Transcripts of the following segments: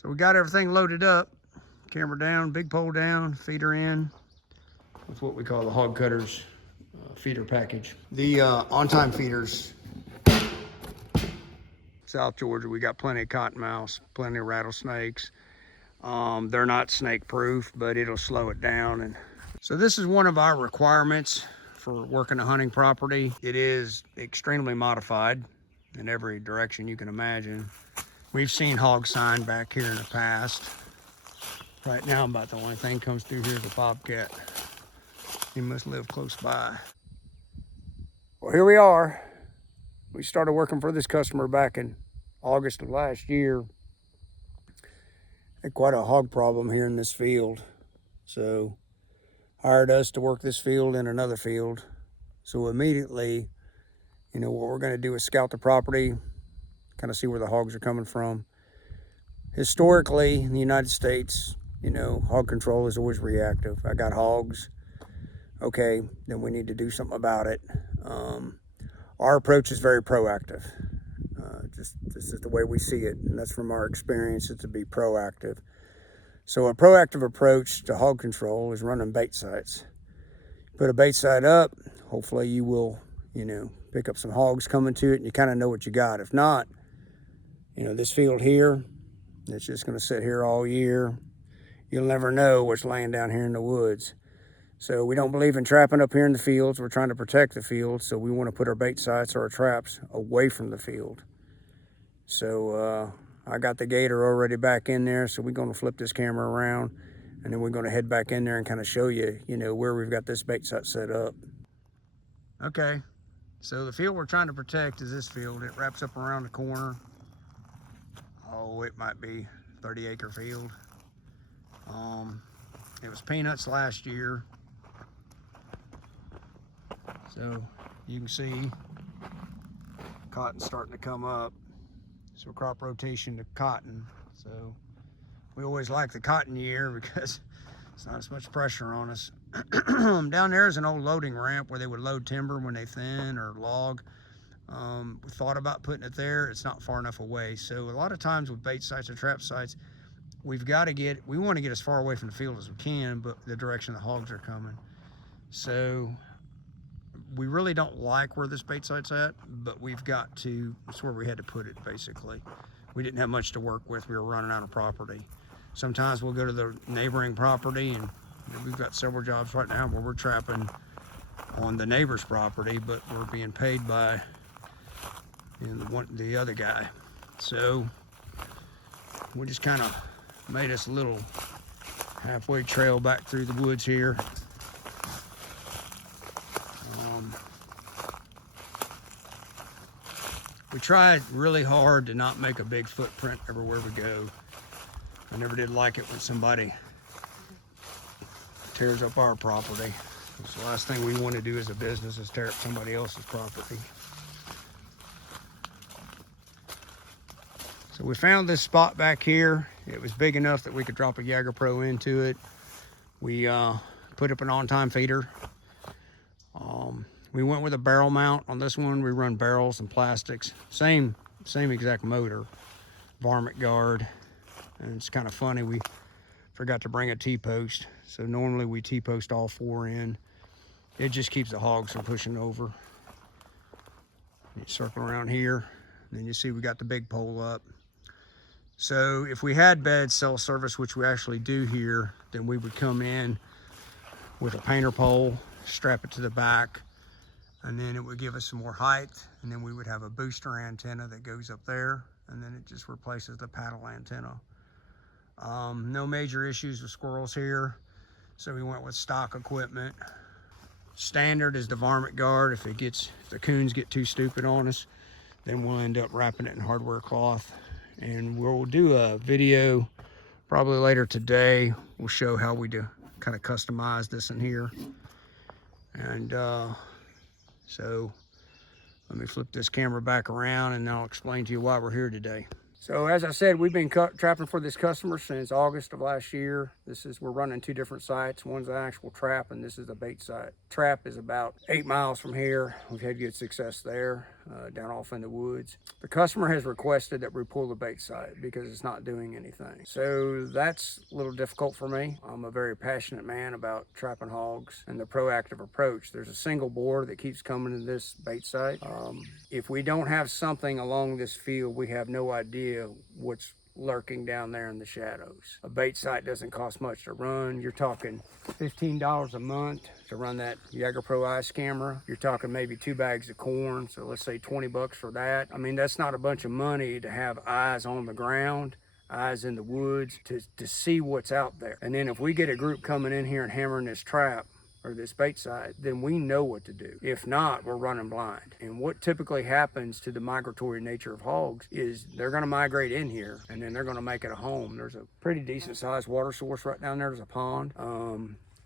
So we got everything loaded up. Camera down, big pole down, feeder in. With what we call the Hog Cutters feeder package. The on-time feeders, South Georgia, we got plenty of cottonmouths, plenty of rattlesnakes. They're not snake proof, but it'll slow it down. And so this is one of our requirements for working a hunting property. It is extremely modified in every direction you can imagine. We've seen hog sign back here in the past. Right now, about the only thing comes through here is a bobcat. He must live close by. Well, here we are. We started working for this customer back in August of last year. Had quite a hog problem here in this field. So hired us to work this field and another field. So immediately, what we're gonna do is scout the property, kind of see where the hogs are coming from. Historically, in the United States, hog control is always reactive. I got hogs. Okay, then we need to do something about it. Our approach is very proactive. This is the way we see it, and that's from our experience, is to be proactive. So a proactive approach to hog control is running bait sites. Put a bait site up, hopefully you will, pick up some hogs coming to it, and you kind of know what you got. If not, this field here, it's just gonna sit here all year. You'll never know what's laying down here in the woods. So we don't believe in trapping up here in the fields. We're trying to protect the field, so we want to put our bait sites or our traps away from the field. So I got the gator already back in there, so we're going to flip this camera around, and then we're going to head back in there and kind of show you, where we've got this bait site set up. Okay, so the field we're trying to protect is this field. It wraps up around the corner. Oh, it might be 30-acre field. It was peanuts last year. So you can see cotton starting to come up. So crop rotation to cotton. So we always like the cotton year because it's not as much pressure on us. Down there is an old loading ramp where they would load timber when they thin or log. We thought about putting it there. It's not far enough away. So a lot of times with bait sites or trap sites, we want to get as far away from the field as we can, but the direction the hogs are coming. So we really don't like where this bait site's at, but it's where we had to put it, basically. We didn't have much to work with. We were running out of property. Sometimes we'll go to the neighboring property, and we've got several jobs right now where we're trapping on the neighbor's property, but we're being paid by the other guy. So we just kind of made us a little halfway trail back through the woods here. We tried really hard to not make a big footprint everywhere we go. I never did like it when somebody tears up our property. It's the last thing we want to do as a business is tear up somebody else's property. So we found this spot back here. It was big enough that we could drop a Jager Pro into it. We put up an on-time feeder. We went with a barrel mount on this one. We run barrels and plastics. Same exact motor, varmint guard. And it's kind of funny, we forgot to bring a T-post. So normally we T-post all four in. It just keeps the hogs from pushing over. You circle around here, and then you see we got the big pole up. So if we had bed cell service, which we actually do here, then we would come in with a painter pole, strap it to the back, and then it would give us some more height, and then we would have a booster antenna that goes up there, and then it just replaces the paddle antenna. No major issues with squirrels here, so we went with stock equipment. Standard is the varmint guard. If the coons get too stupid on us, then we'll end up wrapping it in hardware cloth. And we'll do a video probably later today. We'll show how we do kind of customize this in here. And so let me flip this camera back around and I'll explain to you why we're here today. So as I said, we've been trapping for this customer since August of last year. We're running two different sites. One's an actual trap and this is a bait site. Trap is about 8 miles from here. We've had good success there. down off in the woods. The customer has requested that we pull the bait sight because it's not doing anything. So that's a little difficult for me. I'm a very passionate man about trapping hogs and the proactive approach. There's a single boar that keeps coming to this bait site. If we don't have something along this field, we have no idea what's lurking down there in the shadows. A bait site doesn't cost much to run. You're talking $15 a month to run that Jager Pro ice camera. You're talking maybe 2 bags of corn, so let's say 20 bucks for that. I mean, that's not a bunch of money to have eyes on the ground, eyes in the woods, to see what's out there. And then if we get a group coming in here and hammering this trap or this bait site, then we know what to do. If not, we're running blind. And what typically happens to the migratory nature of hogs is they're gonna migrate in here and then they're gonna make it a home. There's a pretty decent sized water source right down there. There's a pond.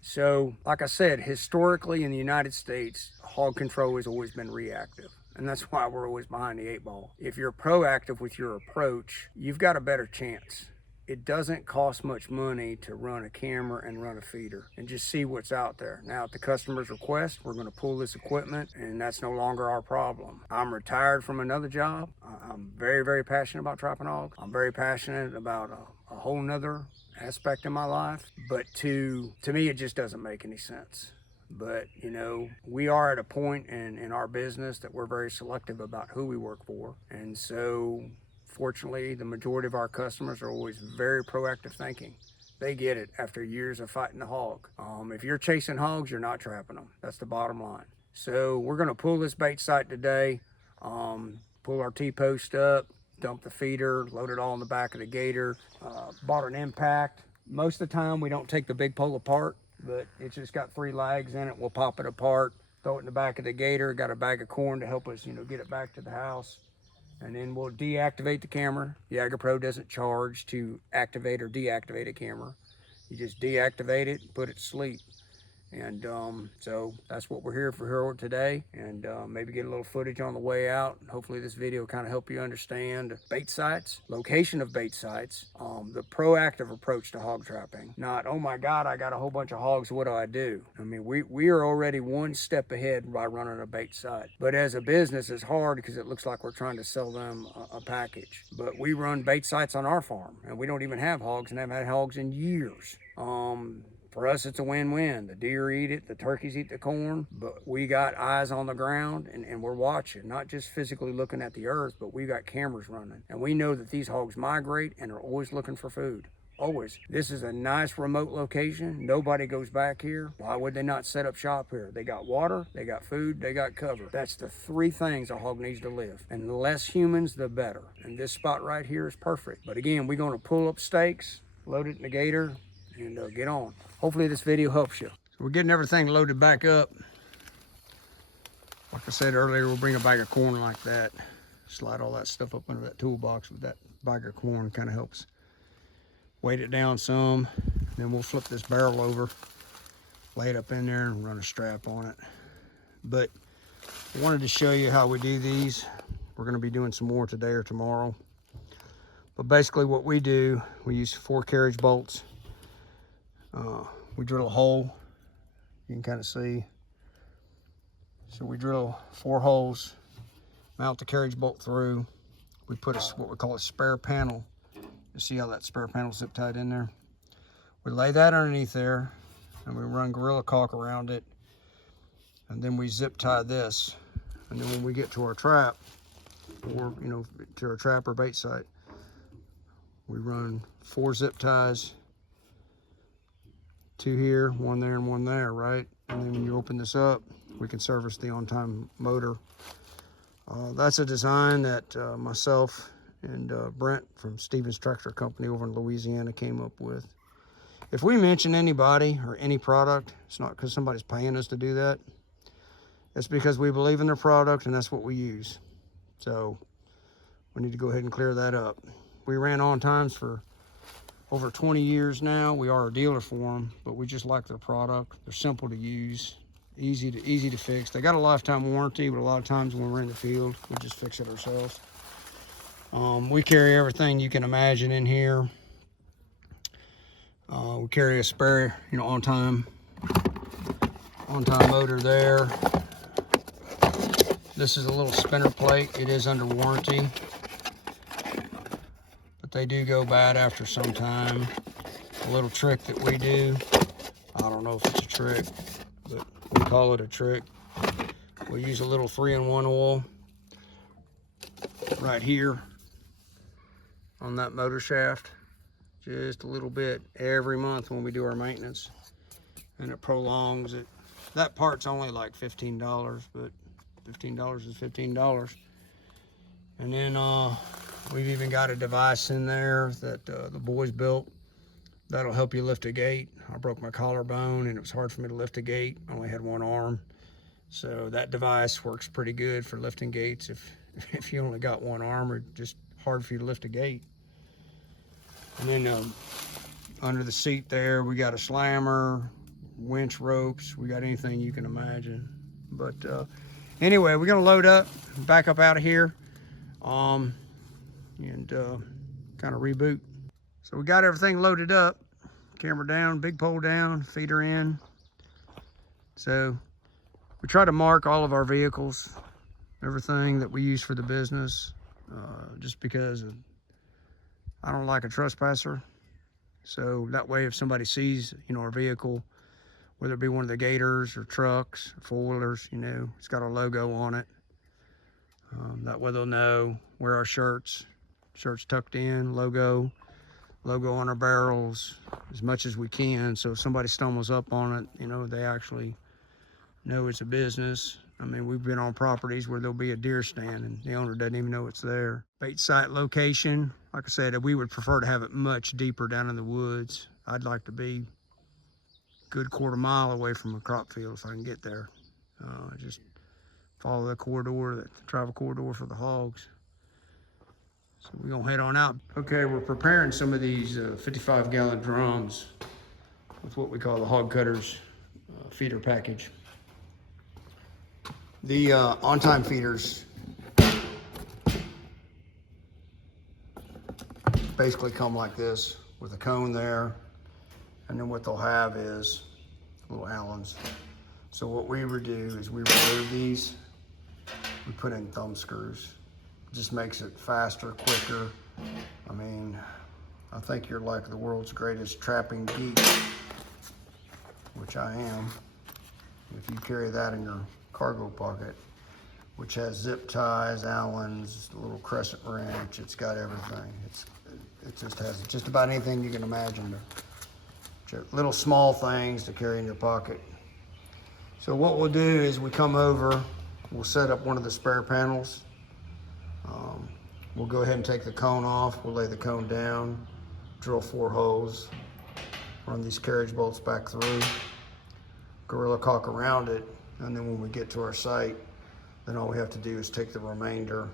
So like I said, historically in the United States, hog control has always been reactive. And that's why we're always behind the 8 ball. If you're proactive with your approach, you've got a better chance. It doesn't cost much money to run a camera and run a feeder and just see what's out there. Now, at the customer's request, we're going to pull this equipment, and that's no longer our problem. I'm retired from another job. I'm very, very passionate about trapping hogs. I'm very passionate about a whole nother aspect of my life, but to me, it just doesn't make any sense. But, you know, we are at a point in our business that we're very selective about who we work for. And so, fortunately, the majority of our customers are always very proactive thinking. They get it after years of fighting the hog. If you're chasing hogs, you're not trapping them. That's the bottom line. So we're going to pull this bait site today, pull our T-post up, dump the feeder, load it all in the back of the gator, bought an impact. Most of the time we don't take the big pole apart, but it's just got 3 legs in it. We'll pop it apart, throw it in the back of the gator, got a bag of corn to help us, you know, get it back to the house. And then we'll deactivate the camera. Jager Pro doesn't charge to activate or deactivate a camera. You just deactivate it and put it to sleep. And so that's what we're here for today, and maybe get a little footage on the way out. Hopefully this video kind of help you understand bait sites, location of bait sites, the proactive approach to hog trapping. Not, oh my God, I got a whole bunch of hogs, what do I do? I mean, we are already one step ahead by running a bait site. But as a business, it's hard because it looks like we're trying to sell them a package. But we run bait sites on our farm, and we don't even have hogs and haven't had hogs in years. For us, it's a win-win. The deer eat it, the turkeys eat the corn, but we got eyes on the ground and we're watching, not just physically looking at the earth, but we got cameras running. And we know that these hogs migrate and are always looking for food. Always. This is a nice remote location. Nobody goes back here. Why would they not set up shop here? They got water, they got food, they got cover. That's the 3 things a hog needs to live. And the less humans, the better. And this spot right here is perfect. But again, we're going to pull up stakes, load it in the gator, and get on. Hopefully this video helps you. So we're getting everything loaded back up. Like I said earlier, we'll bring a bag of corn like that. Slide all that stuff up into that toolbox with that bag of corn. Kind of helps weight it down some. Then we'll flip this barrel over, lay it up in there, and run a strap on it. But I wanted to show you how we do these. We're going to be doing some more today or tomorrow. But basically what we do, we use 4 carriage bolts. We drill a hole, you can kind of see. So we drill 4 holes, mount the carriage bolt through. We put what we call a spare panel. You see how that spare panel zip tied in there? We lay that underneath there, and we run Gorilla Caulk around it, and then we zip tie this. And then when we get to our trap, or you know, to our trap or bait site, we run 4 zip ties. 2 here, 1 there, and 1 there, right? And then when you open this up, we can service the on-time motor. That's a design that myself and Brent from Stevens Tractor Company over in Louisiana came up with. If we mention anybody or any product, it's not because somebody's paying us to do that. It's because we believe in their product and that's what we use. So we need to go ahead and clear that up. We ran on times for over 20 years now. We are a dealer for them, but we just like their product. They're simple to use, easy to fix. They got a lifetime warranty, but a lot of times when we're in the field, we just fix it ourselves. We carry everything you can imagine in here. We carry a spare, you know, on-time motor there. This is a little spinner plate. It is under warranty, but they do go bad after some time. A little trick that we do, I don't know if it's a trick, but we call it a trick. We use a little 3-in-1 oil right here on that motor shaft, just a little bit every month when we do our maintenance, and it prolongs it. That part's only like $15, but $15 is $15. And then we've even got a device in there that the boys built that'll help you lift a gate. I broke my collarbone and it was hard for me to lift a gate. I only had one arm. So that device works pretty good for lifting gates if you only got one arm, or just hard for you to lift a gate. And then under the seat there, we got a slammer, winch ropes, we got anything you can imagine. But anyway, we're gonna load up, back up out of here, and kind of reboot. So we got everything loaded up, camera down, big pole down, feeder in. So we try to mark all of our vehicles, everything that we use for the business, just because I don't like a trespasser. So that way, if somebody sees, our vehicle, whether it be one of the gators or trucks, or four-wheelers, it's got our logo on it. That way they'll know where our shirts tucked in, logo on our barrels, as much as we can. So if somebody stumbles up on it, they actually know it's a business. I mean, we've been on properties where there'll be a deer stand and the owner doesn't even know it's there. Bait site location, like I said, we would prefer to have it much deeper down in the woods. I'd like to be a good quarter mile away from a crop field if I can get there. Just follow the corridor, that travel corridor for the hogs. So we're gonna head on out. Okay, we're preparing some of these 55-gallon drums with what we call the Hog Cutters feeder package. The on-time feeders basically come like this with a cone there, and then what they'll have is little Allens. So what we would do is we remove these, we put in thumb screws. It just makes it faster, quicker. I mean, I think you're like the world's greatest trapping geek, which I am, if you carry that in your cargo pocket, which has zip ties, Allens, a little crescent wrench. It's got everything. It just has just about anything you can imagine. Little small things to carry in your pocket. So what we'll do is we come over, we'll set up one of the spare panels. We'll go ahead and take the cone off. We'll lay the cone down, drill 4 holes, run these carriage bolts back through, gorilla caulk around it, and then when we get to our site, then all we have to do is take the remainder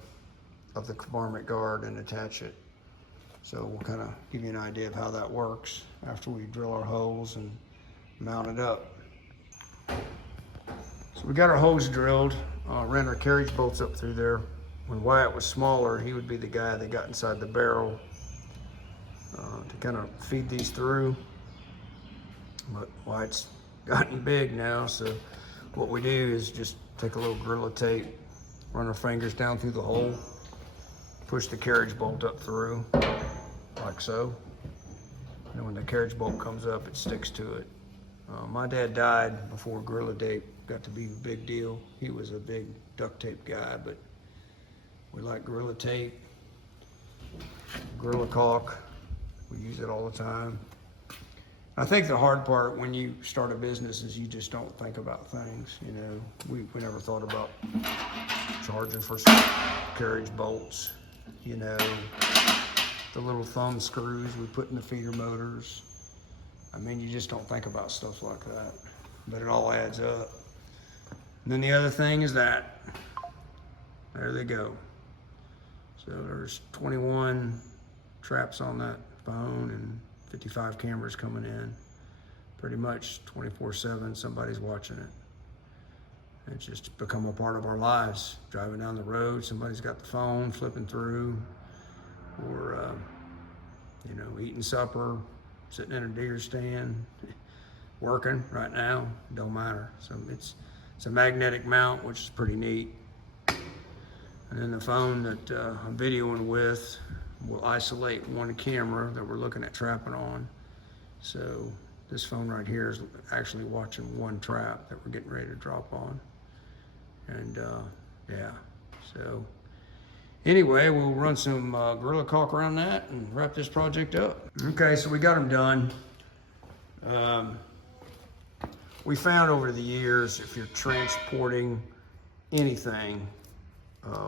of the varmint guard and attach it. So we'll kind of give you an idea of how that works after we drill our holes and mount it up. So we got our holes drilled, ran our carriage bolts up through there. When Wyatt was smaller, he would be the guy that got inside the barrel to kind of feed these through. But Wyatt's gotten big now, so what we do is just take a little Gorilla Tape, run our fingers down through the hole, push the carriage bolt up through, like so. And when the carriage bolt comes up, it sticks to it. My dad died before Gorilla Tape got to be a big deal. He was a big duct tape guy, but we like Gorilla Tape, Gorilla Caulk. We use it all the time. I think the hard part when you start a business is you just don't think about things, We never thought about charging for some carriage bolts, the little thumb screws we put in the feeder motors. I mean, you just don't think about stuff like that, but it all adds up. And then the other thing is that, there they go. So there's 21 traps on that phone and 55 cameras coming in. Pretty much 24/7, somebody's watching it. It's just become a part of our lives. Driving down the road, somebody's got the phone flipping through, or eating supper, sitting in a deer stand, working right now, don't matter. So it's a magnetic mount, which is pretty neat. And then the phone that I'm videoing with will isolate one camera that we're looking at trapping on. So this phone right here is actually watching one trap that we're getting ready to drop on. And yeah, so anyway, we'll run some Gorilla caulk around that and wrap this project up. Okay, so we got them done. We found over the years, if you're transporting anything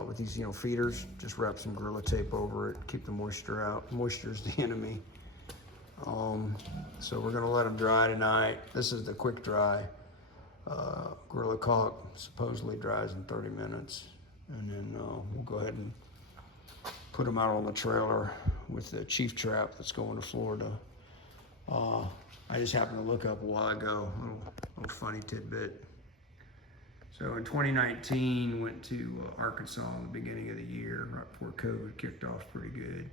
with these, feeders, just wrap some Gorilla tape over it, keep the moisture out. Moisture is the enemy. So we're gonna let them dry tonight. This is the quick dry. Gorilla caulk supposedly dries in 30 minutes. And then we'll go ahead and put them out on the trailer with the chief trap that's going to Florida. I just happened to look up a while ago, a little funny tidbit. So in 2019, went to Arkansas in the beginning of the year, right before COVID kicked off pretty good.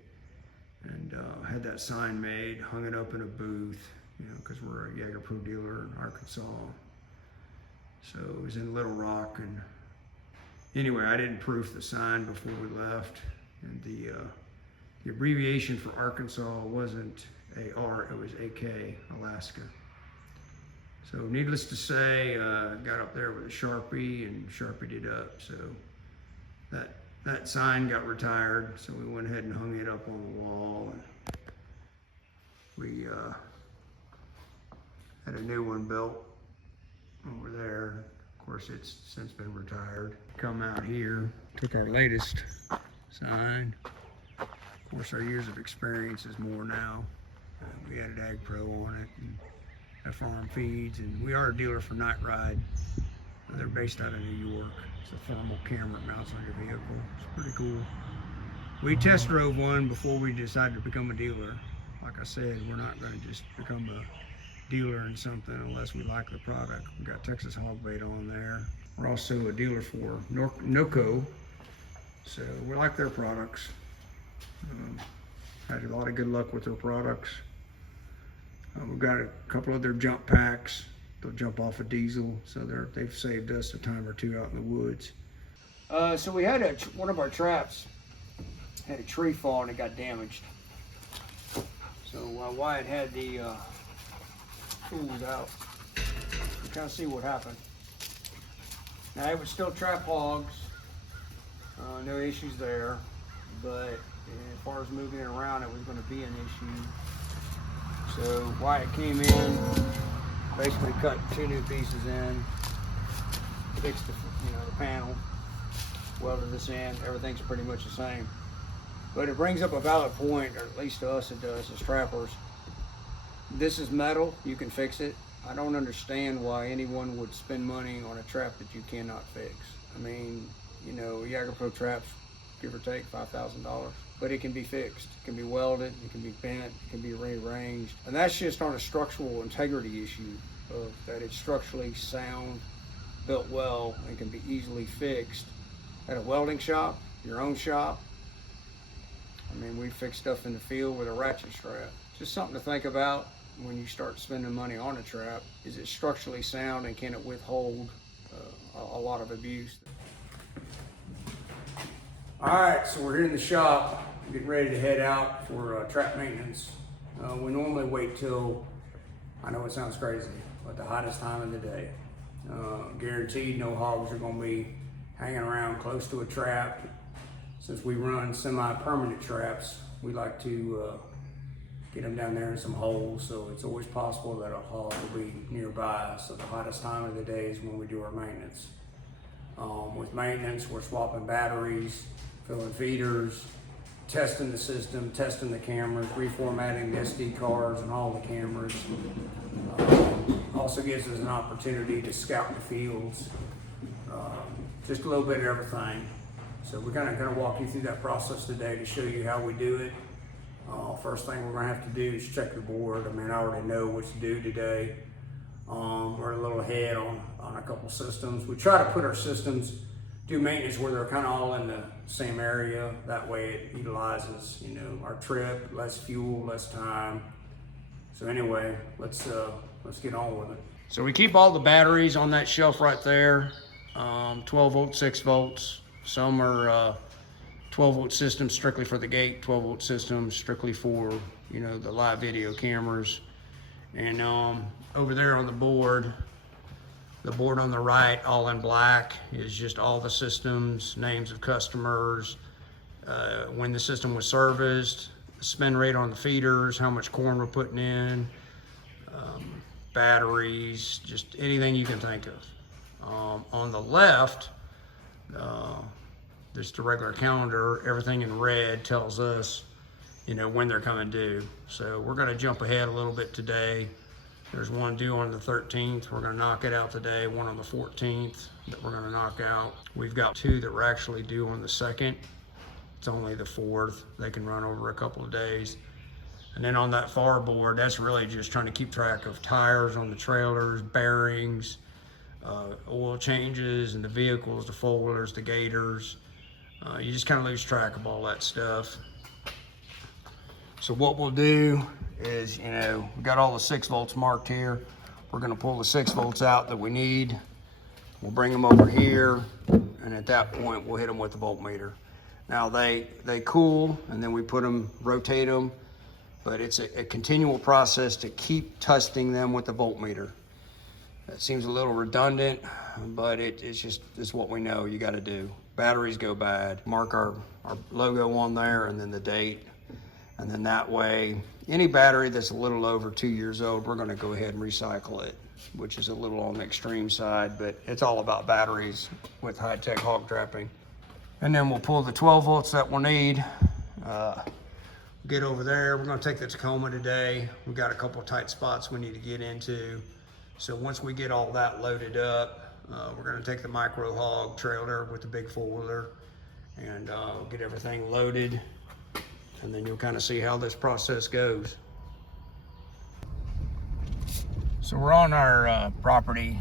And had that sign made, hung it up in a booth, because we're a Jaeger Pro dealer in Arkansas. So it was in Little Rock, and anyway, I didn't proof the sign before we left. And the abbreviation for Arkansas wasn't AR, it was AK, Alaska. So needless to say, got up there with a Sharpie and Sharpied it up. So that sign got retired. So we went ahead and hung it up on the wall. And we had a new one built over there. Of course, it's since been retired. Come out here, took our latest sign. Of course, our years of experience is more now. We added Ag Pro on it, and have farm feeds, and we are a dealer for Night Ride. They're based out of New York. It's a thermal camera that mounts on your vehicle. It's pretty cool. We test drove one before we decided to become a dealer. Like I said, we're not going to just become a dealer in something unless we like the product. We got Texas Hog Bait on there. We're also a dealer for NOCO, so we like their products. Had a lot of good luck with their products. We've got a couple of their jump packs. They'll jump off a diesel, so they've saved us a time or two out in the woods. So we had one of our traps had a tree fall and it got damaged. So Wyatt had the tools out to kind of see what happened. Now it would still trap hogs, no issues there, but as far as moving it around, it was going to be an issue. So Wyatt came in, basically cut 2 new pieces in, fixed the panel, welded this in. Everything's pretty much the same. But it brings up a valid point, or at least to us it does as trappers. This is metal, you can fix it. I don't understand why anyone would spend money on a trap that you cannot fix. I mean, Jaeger Pro traps, give or take $5,000, but it can be fixed. It can be welded, it can be bent, it can be rearranged. And that's just on a structural integrity issue of that it's structurally sound, built well, and can be easily fixed at a welding shop, your own shop. I mean, we fix stuff in the field with a ratchet strap. Just something to think about when you start spending money on a trap. Is it structurally sound, and can it withhold a lot of abuse? All right, so we're here in the shop, getting ready to head out for trap maintenance. We normally wait till, I know it sounds crazy, but the hottest time of the day. Guaranteed no hogs are gonna be hanging around close to a trap. Since we run semi-permanent traps, we like to get them down there in some holes, so it's always possible that a hog will be nearby. So the hottest time of the day is when we do our maintenance. With maintenance, we're swapping batteries, filling feeders, testing the system, testing the cameras, reformatting the SD cards and all the cameras. Also gives us an opportunity to scout the fields, just a little bit of everything. So we're kind of going to walk you through that process today to show you how we do it. First thing we're going to have to do is check the board. I mean, I already know what to do today. We're a little ahead on a couple systems. We try to put our systems, do maintenance where they're kind of all in the same area. That way it utilizes, our trip, less fuel, less time. So anyway, let's get on with it. So we keep all the batteries on that shelf right there, 12 volts, 6 volts, Some are 12-volt systems strictly for the gate, 12-volt systems strictly for, you know, the live video cameras. And over there on the board on the right, all in black, is just all the systems, names of customers, when the system was serviced, the spin rate on the feeders, how much corn we're putting in, batteries, just anything you can think of. On the left, just a regular calendar, everything in red tells us, you know, when they're coming due. So we're gonna jump ahead a little bit today. There's one due on the 13th. We're gonna knock it out today. One on the 14th that we're gonna knock out. We've got 2 that were actually due on the 2nd. It's only the 4th. They can run over a couple of days. And then on that far board, that's really just trying to keep track of tires on the trailers, bearings, oil changes and the vehicles, the four-wheelers, the gators. You just kind of lose track of all that stuff. So what we'll do is, you know, we got all the 6 volts marked here. We're gonna pull the 6 volts out that we need. We'll bring them over here, and at that point, we'll hit them with the voltmeter. Now they cool, and then we put them, rotate them, but it's a continual process to keep testing them with the voltmeter. That seems a little redundant, but it's what we know you gotta do. Batteries go bad, mark our logo on there and then the date. And then that way, any battery that's a little over 2 years old, we're gonna go ahead and recycle it, which is a little on the extreme side, but it's all about batteries with high-tech hog trapping. And then we'll pull the 12 volts that we'll need. Get over there, we're gonna take the Tacoma today. We've got a couple tight spots we need to get into. So once we get all that loaded up, we're gonna take the micro hog trailer with the big four-wheeler and get everything loaded. And then you'll kind of see how this process goes. So we're on our property,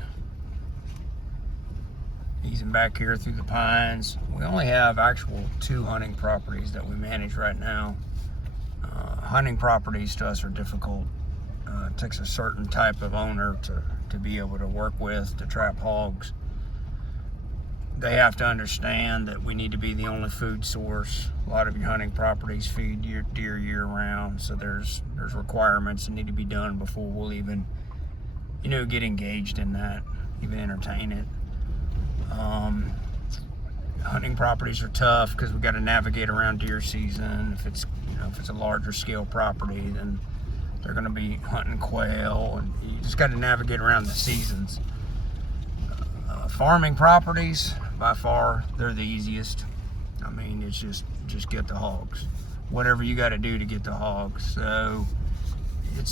easing back here through the pines. We only have actual 2 hunting properties that we manage right now. Hunting properties to us are difficult. It takes a certain type of owner to be able to work with, to trap hogs. They have to understand that we need to be the only food source. A lot of your hunting properties feed your deer year round, so there's requirements that need to be done before we'll even, you know, get engaged in that, even entertain it. Hunting properties are tough because we've got to navigate around deer season. If it's, you know, if it's a larger scale property, then they're going to be hunting quail, and you just got to navigate around the seasons. Farming properties, by far, they're the easiest. I mean, it's just get the hogs. Whatever you got to do to get the hogs. So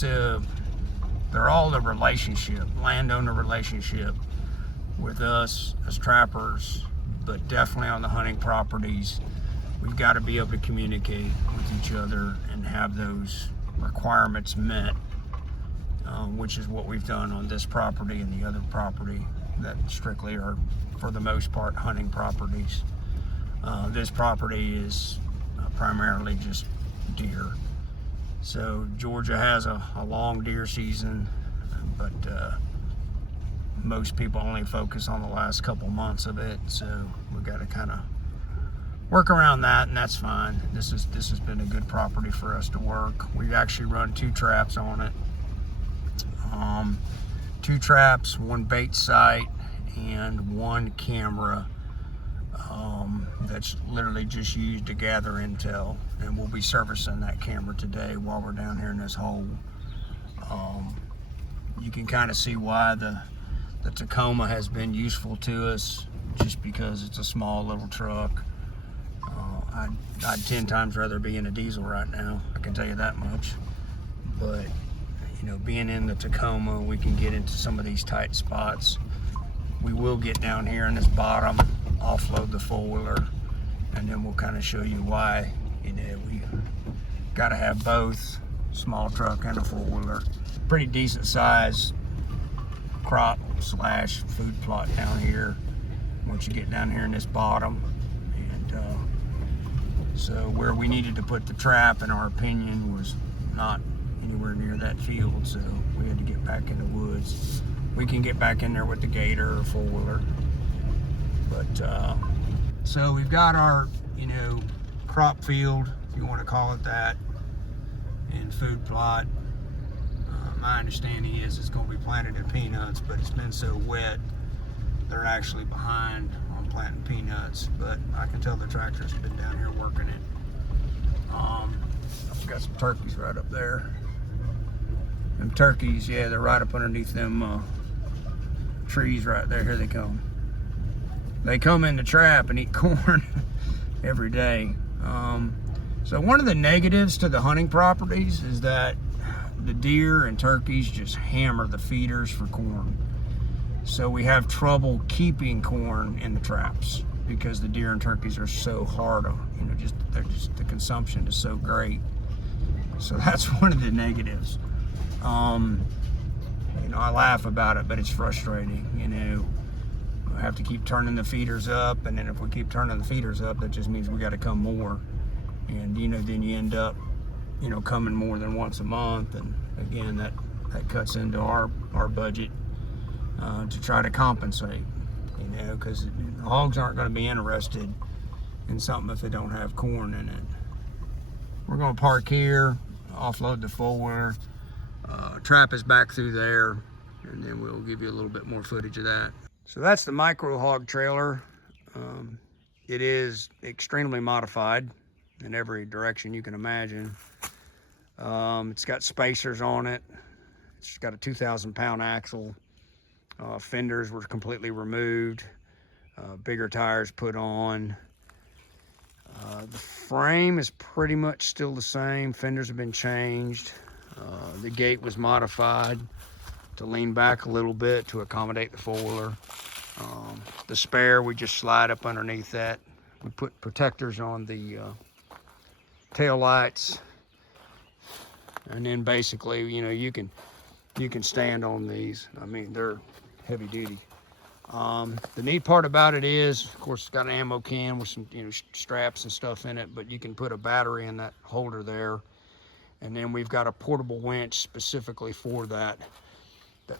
they're all the relationship, landowner relationship with us as trappers, but definitely on the hunting properties, we've got to be able to communicate with each other and have those requirements met, which is what we've done on this property and the other property that strictly are, for the most part, hunting properties. This property is primarily just deer. So Georgia has a long deer season, but most people only focus on the last couple months of it. So we've got to kind of work around that, and that's fine. This has been a good property for us to work. We've actually run 2 traps on it. 2 traps, 1 bait site, and 1 camera that's literally just used to gather intel. And we'll be servicing that camera today while we're down here in this hole. You can kind of see why the Tacoma has been useful to us, just because it's a small little truck. I'd 10 times rather be in a diesel right now, I can tell you that much. But you know, being in the Tacoma, we can get into some of these tight spots. We will get down here in this bottom, offload the four-wheeler, and then we'll kind of show you why, you know, we got to have both small truck and a four-wheeler. Pretty decent size crop / food plot down here once you get down here in this bottom. And so where we needed to put the trap, in our opinion, was not anywhere near that field, so we had to get back in the woods. We can get back in there with the gator or four-wheeler, but So we've got our, crop field, if you want to call it that, and food plot. My understanding is it's going to be planted in peanuts, but it's been so wet, they're actually behind on planting peanuts. But I can tell the tractor's been down here working it. I've got some turkeys right up there. Them turkeys, yeah, they're right up underneath them trees right there. Here they come. They come in the trap and eat corn every day. So one of the negatives to the hunting properties is that the deer and turkeys just hammer the feeders for corn. So we have trouble keeping corn in the traps because the deer and turkeys are so hard on, the consumption is so great. So that's one of the negatives. I laugh about it, but it's frustrating. I have to keep turning the feeders up, and then if we keep turning the feeders up, that just means we got to come more. And then you end up, coming more than once a month, and again, that cuts into our budget to try to compensate. Because the hogs aren't going to be interested in something if they don't have corn in it. We're going to park here, offload the four-wheeler. Trap is back through there, and then we'll give you a little bit more footage of that. So that's the micro hog trailer. It is extremely modified in every direction you can imagine. It's got spacers on it. It's got a 2,000-pound axle. Fenders were completely removed. Bigger tires put on. The frame is pretty much still the same. Fenders have been changed. The gate was modified to lean back a little bit to accommodate the four-wheeler. The spare, we just slide up underneath that. We put protectors on the tail lights, and then basically, you can stand on these. I mean, they're heavy duty. The neat part about it is, of course, it's got an ammo can with some straps and stuff in it, but you can put a battery in that holder there. And then we've got a portable winch specifically for that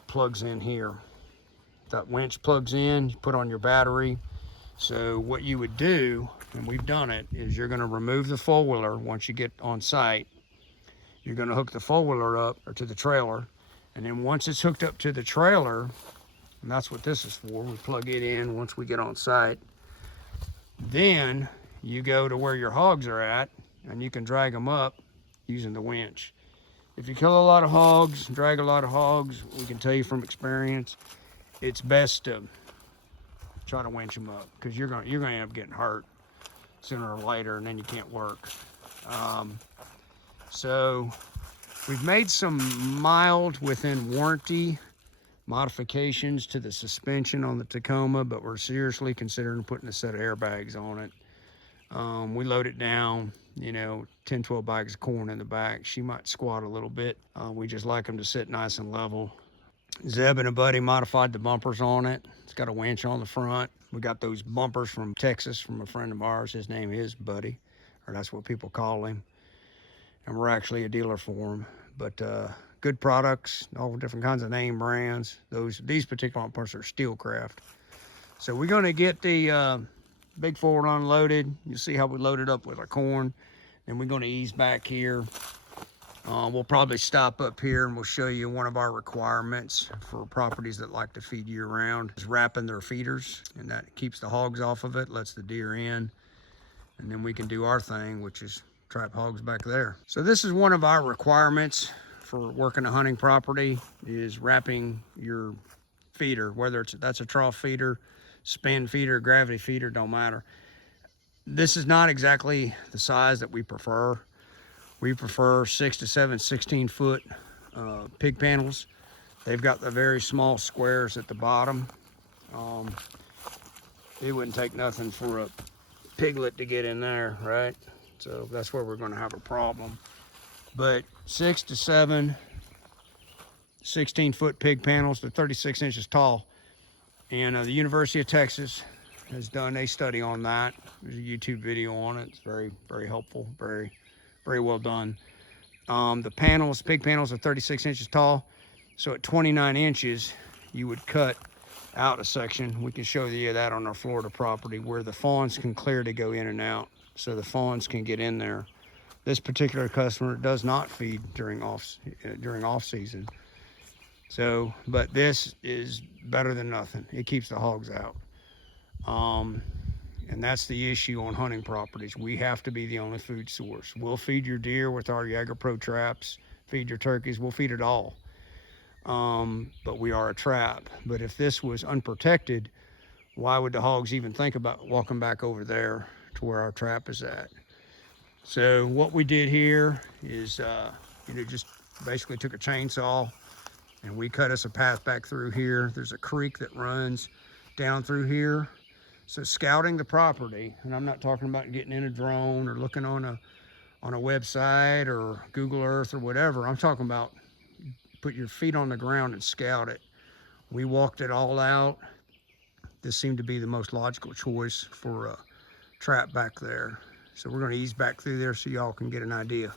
plugs in here. That winch plugs in, you put on your battery. So what you would do, and we've done it, is you're going to remove the four-wheeler once you get on site. You're going to hook the four-wheeler up or to the trailer, and then once it's hooked up to the trailer, and that's what this is for, we plug it in once we get on site. Then you go to where your hogs are at, and you can drag them up using the winch. If you kill a lot of hogs, drag a lot of hogs, we can tell you from experience, it's best to try to winch them up, because you're gonna end up getting hurt sooner or later, and then you can't work. So we've made some mild within warranty modifications to the suspension on the Tacoma, but we're seriously considering putting a set of airbags on it. We load it down, 10, 12 bags of corn in the back. She might squat a little bit. We just like them to sit nice and level. Zeb and a buddy modified the bumpers on it. It's got a winch on the front. We got those bumpers from Texas from a friend of ours. His name is Buddy, or that's what people call him. And we're actually a dealer for him. But good products, all different kinds of name brands. These particular bumpers are Steelcraft. So we're going to get the big forward unloaded. You'll see how we load it up with our corn. Then we're going to ease back here. We'll probably stop up here and we'll show you one of our requirements for properties that like to feed year round is wrapping their feeders, and that keeps the hogs off of it, lets the deer in, and then we can do our thing, which is trap hogs back there. So this is one of our requirements for working a hunting property, is wrapping your feeder, whether that's a trough feeder, spin feeder, gravity feeder, don't matter. This is not exactly the size that we prefer. We prefer 6 to 7 16-foot pig panels. They've got the very small squares at the bottom. It wouldn't take nothing for a piglet to get in there, right? So that's where we're going to have a problem. But 6 to 7 16-foot pig panels, they're 36 inches tall. And the University of Texas has done a study on that. There's a YouTube video on it. It's very, very helpful, very well done. The pig panels are 36 inches tall. So at 29 inches, you would cut out a section. We can show you that on our Florida property where the fawns can clear to go in and out, so the fawns can get in there. This particular customer does not feed during off season. So, but this is better than nothing. It keeps the hogs out. And that's the issue on hunting properties. We have to be the only food source. We'll feed your deer with our Jaeger Pro traps, feed your turkeys, we'll feed it all. But we are a trap. But if this was unprotected, why would the hogs even think about walking back over there to where our trap is at? So what we did here is, just basically took a chainsaw and we cut us a path back through here. There's a creek that runs down through here. So scouting the property, and I'm not talking about getting in a drone or looking on a website or Google Earth or whatever. I'm talking about put your feet on the ground and scout it. We walked it all out. This seemed to be the most logical choice for a trap back there. So we're going to ease back through there so y'all can get an idea.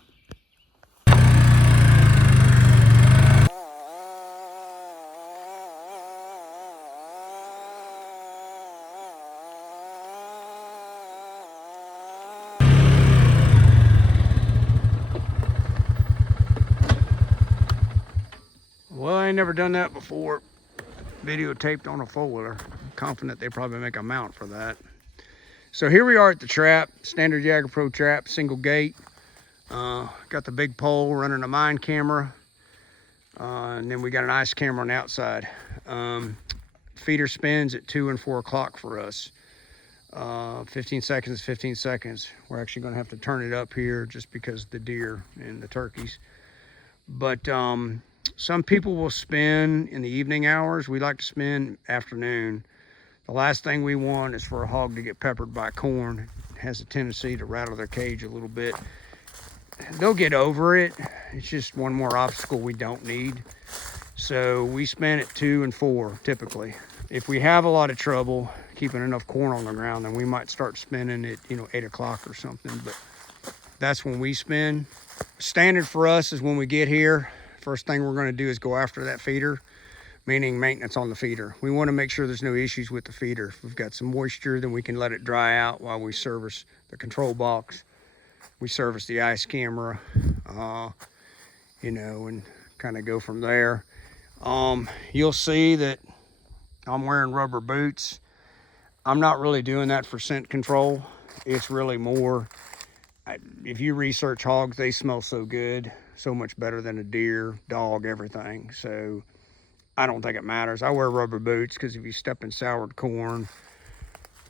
Well, I ain't never done that before. Videotaped on a four-wheeler. I'm confident they probably make a mount for that. So here we are at the trap, standard Jaeger Pro trap, single gate. Got the big pole running a mine camera. And then we got an ice camera on the outside. Feeder spins at 2 and 4 o'clock for us. 15 seconds, 15 seconds. We're actually gonna have to turn it up here just because of the deer and the turkeys. But some people will spin in the evening hours. We like to spin afternoon. The last thing we want is for a hog to get peppered by corn. It has a tendency to rattle their cage a little bit. They'll get over it. It's just one more obstacle we don't need. So we spin at 2 and 4 typically. If we have a lot of trouble keeping enough corn on the ground, then we might start spinning at 8 o'clock or something. But that's when we spin. Standard for us is when we get here, first thing we're going to do is go after that feeder, meaning maintenance on the feeder. We want to make sure there's no issues with the feeder. If we've got some moisture, then we can let it dry out while we service the control box. We service the ice camera, and kind of go from there. You'll see that I'm wearing rubber boots. I'm not really doing that for scent control. It's really more, if you research hogs, they smell so good, so much better than a deer, dog, everything. So I don't think it matters. I wear rubber boots because if you step in soured corn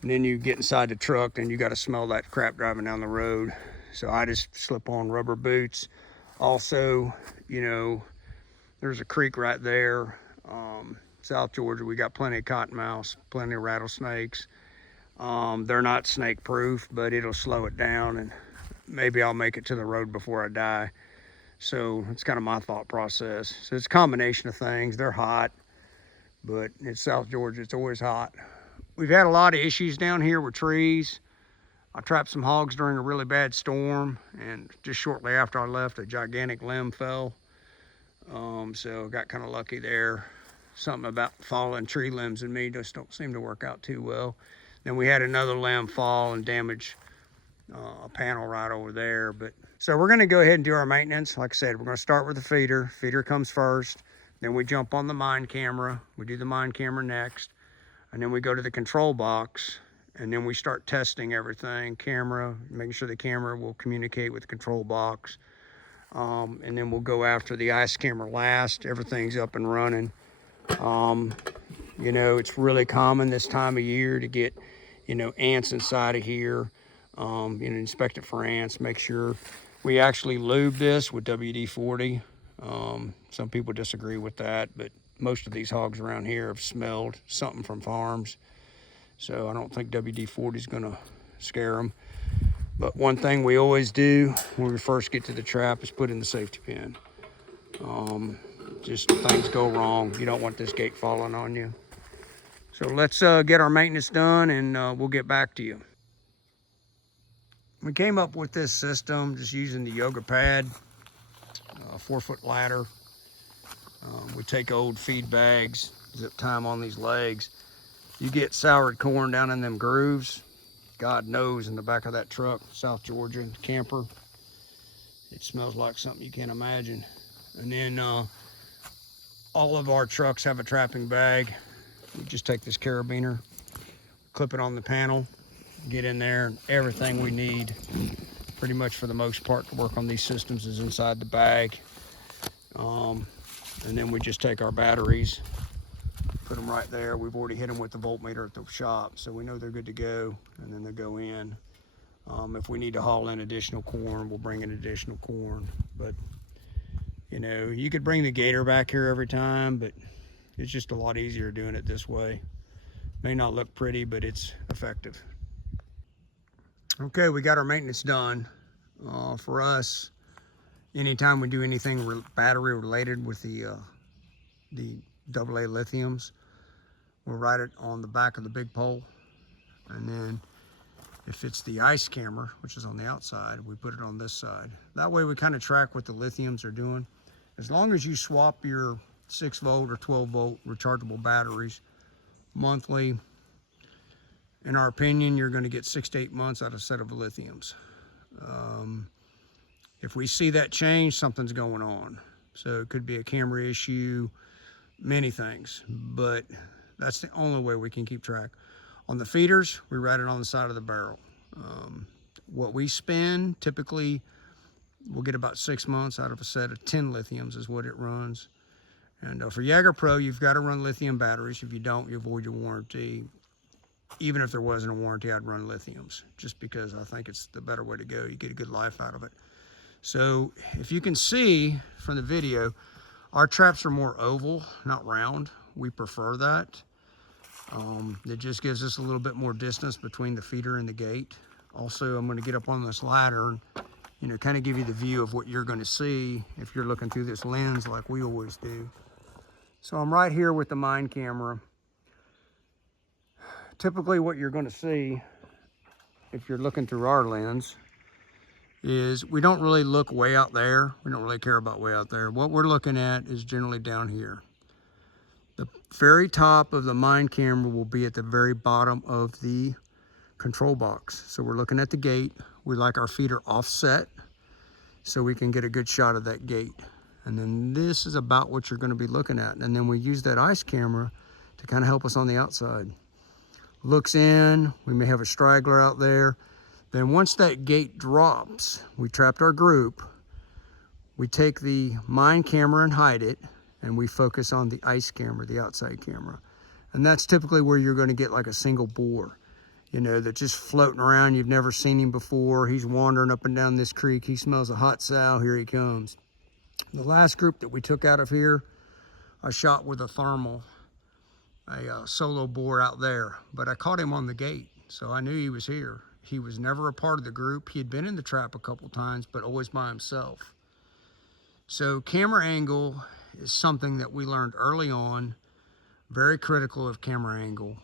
and then you get inside the truck, then you got to smell that crap driving down the road. So I just slip on rubber boots. Also, there's a creek right there. South Georgia, we got plenty of cottonmouths, plenty of rattlesnakes. They're not snake proof, but it'll slow it down and maybe I'll make it to the road before I die. So it's kind of my thought process. So it's a combination of things. They're hot, but it's South Georgia, it's always hot. We've had a lot of issues down here with trees. I trapped some hogs during a really bad storm, and just shortly after I left, a gigantic limb fell. So I got kind of lucky there. Something about falling tree limbs and me just don't seem to work out too well. Then we had another limb fall and damage a panel right over there. But so we're going to go ahead and do our maintenance. Like I said, we're going to start with the feeder. Feeder comes first. Then we jump on the mine camera. We do the mine camera next. And then we go to the control box. And then we start testing everything. Camera, making sure the camera will communicate with the control box. And then we'll go after the ice camera last. Everything's up and running. It's really common this time of year to get, ants inside of here. Inspect it for ants. Make sure we actually lube this with WD-40. Some people disagree with that, but most of these hogs around here have smelled something from farms. So I don't think WD-40 is going to scare them. But one thing we always do when we first get to the trap is put in the safety pin. Just things go wrong. You don't want this gate falling on you. So let's get our maintenance done and we'll get back to you. We came up with this system just using the yoga pad, a 4-foot ladder. We take old feed bags, zip tie them on these legs. You get soured corn down in them grooves, God knows in the back of that truck, South Georgia camper, it smells like something you can't imagine. And then all of our trucks have a trapping bag. You just take this carabiner, clip it on the panel, get in there, and everything we need, pretty much for the most part, to work on these systems is inside the bag. And then we just take our batteries, put them right there. We've already hit them with the voltmeter at the shop, so we know they're good to go, and then they go in. If we need to haul in additional corn, we'll bring in additional corn. But, you know, you could bring the gator back here every time, but it's just a lot easier doing it this way. May not look pretty, but it's effective. Okay, we got our maintenance done. For us, anytime we do anything battery related with the AA lithiums, we'll write it on the back of the big pole. And then if it's the ice camera, which is on the outside, we put it on this side. That way we kind of track what the lithiums are doing. As long as you swap your 6-volt or 12-volt rechargeable batteries monthly, in our opinion, you're going to get 6 to 8 months out of a set of lithiums. If we see that change, something's going on. So it could be a camera issue, many things, but that's the only way we can keep track. On the feeders, we write it on the side of the barrel. What we spend, typically, we'll get about 6 months out of a set of 10 lithiums is what it runs. And for Jaeger Pro, you've got to run lithium batteries. If you don't, you avoid your warranty. Even if there wasn't a warranty, I'd run lithiums, just because I think it's the better way to go. You get a good life out of it. So if you can see from the video, our traps are more oval, not round. We prefer that. It just gives us a little bit more distance between the feeder and the gate. Also, I'm going to get up on this ladder and, you know, kind of give you the view of what you're going to see if you're looking through this lens like we always do. So I'm right here with the mine camera. Typically what you're going to see if you're looking through our lens is we don't really look way out there. We don't really care about way out there. What we're looking at is generally down here. The very top of the mine camera will be at the very bottom of the control box. So we're looking at the gate. We like our feeder offset so we can get a good shot of that gate. And then this is about what you're going to be looking at. And then we use that ice camera to kind of help us on the outside. Looks in, we may have a straggler out there. Then once that gate drops, we trapped our group, we take the mine camera and hide it, and we focus on the ice camera, the outside camera. And that's typically where you're going to get like a single boar, you know, that's just floating around. You've never seen him before. He's wandering up and down this creek. He smells a hot sow. Here he comes. The last group that we took out of here, I shot with a thermal, a solo boar out there, but I caught him on the gate, so I knew he was here. He was never a part of the group. He had been in the trap a couple times, but always by himself. So camera angle is something that we learned early on, very critical of camera angle.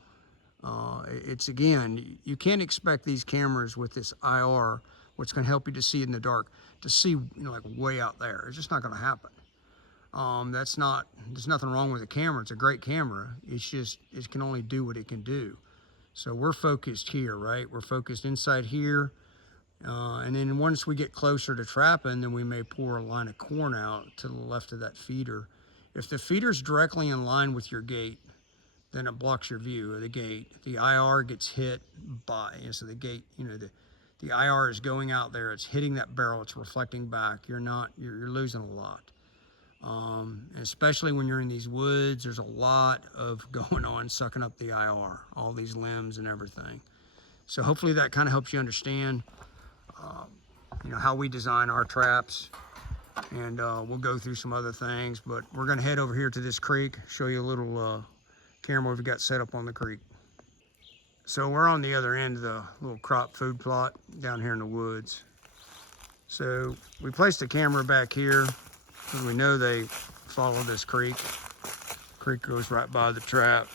It's, again, you can't expect these cameras with this IR, what's going to help you to see in the dark, to see, you know, like way out there. It's just not going to happen. There's nothing wrong with the camera. It's a great camera. It's just, it can only do what it can do. So we're focused here, right? We're focused inside here. And then once we get closer to trapping, then we may pour a line of corn out to the left of that feeder. If the feeder's directly in line with your gate, then it blocks your view of the gate. The IR gets hit by, and so the gate, you know, the IR is going out there, it's hitting that barrel, it's reflecting back. You're losing a lot. Especially when you're in these woods, there's a lot of going on sucking up the IR, all these limbs and everything. So hopefully that kind of helps you understand, you know, how we design our traps. And we'll go through some other things, but we're going to head over here to this creek, show you a little camera we've got set up on the creek. So we're on the other end of the little crop food plot down here in the woods. So we placed the camera back here because we know they follow this creek. Creek goes right by the trap.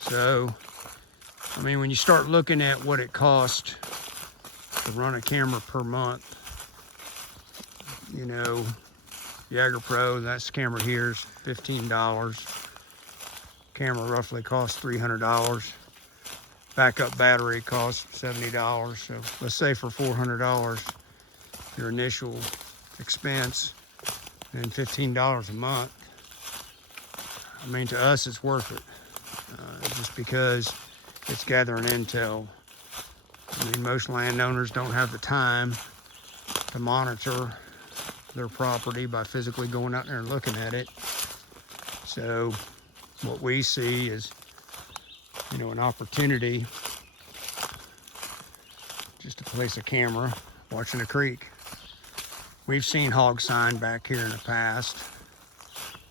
So, I mean, when you start looking at what it costs to run a camera per month, you know, Jagger Pro. That's camera here's $15. Camera roughly costs $300. Backup battery costs $70. So let's say for $400, your initial expense and $15 a month. I mean, to us, it's worth it. Just because it's gathering intel. I mean, most landowners don't have the time to monitor their property by physically going out there and looking at it. So what we see is, you know, an opportunity just to place a camera watching a creek. We've seen hog sign back here in the past.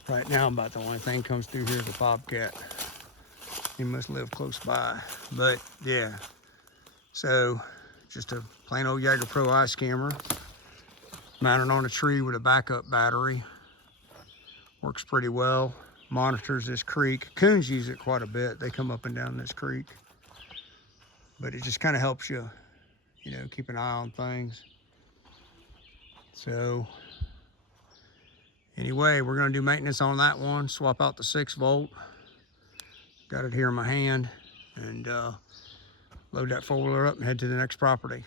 Right now, about the only thing comes through here is a bobcat. He must live close by. But yeah, so just a plain old Jagger Pro ice camera mounted on a tree with a backup battery. Works pretty well. Monitors this creek. Coons use it quite a bit. They come up and down this creek. But it just kind of helps you, you know, keep an eye on things. So anyway, we're going to do maintenance on that one. Swap out the 6-volt. Got it here in my hand. And load that 4-wheeler up and head to the next property.